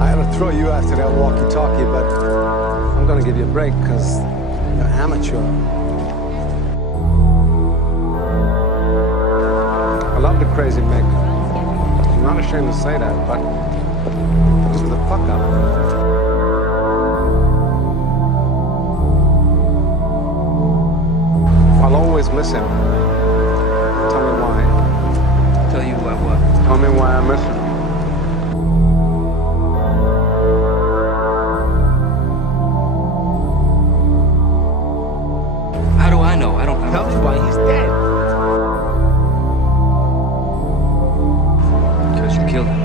I had to throw you after that walkie-talkie, but I'm gonna give you a break because you're amateur. I love the Crazy Mick. I'm not ashamed to say that, but this was a fuck-up. I'll always miss him. Tell me why. Tell you what? Tell me why I miss him. How do I know? I don't Tell me why he's dead. Because you killed him.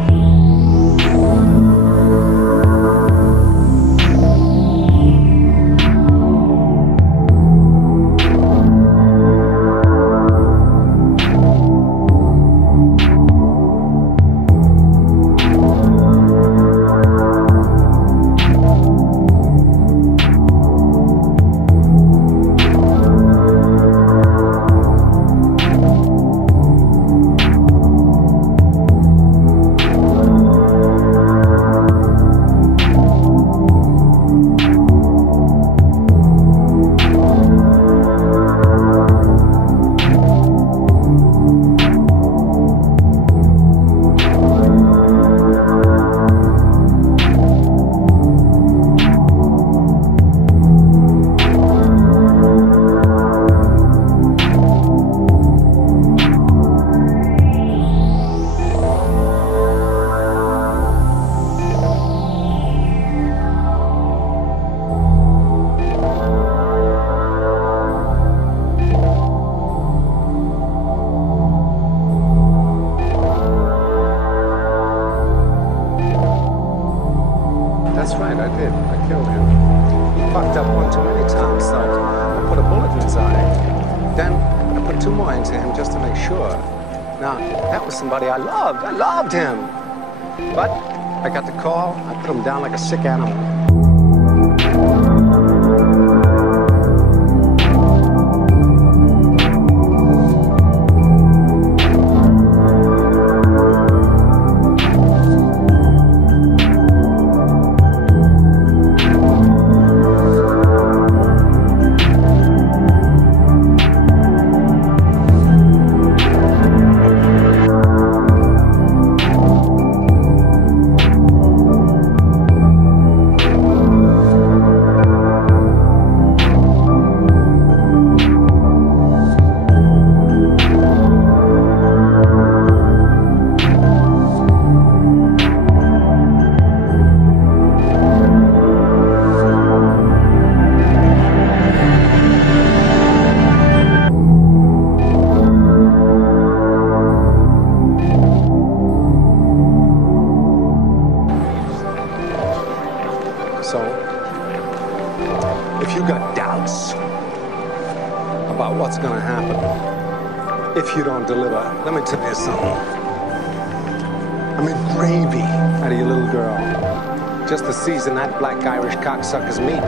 That's right, I did. I killed him. He fucked up one too many times, so I put a bullet in his eye. Then I put 2 more into him just to make sure. Now, that was somebody I loved. I loved him. But I got the call. I put him down like a sick animal. So, if you got doubts about what's gonna happen if you don't deliver, let me tell you something. I'm in gravy out of your little girl, just to season that black Irish cocksucker's meat.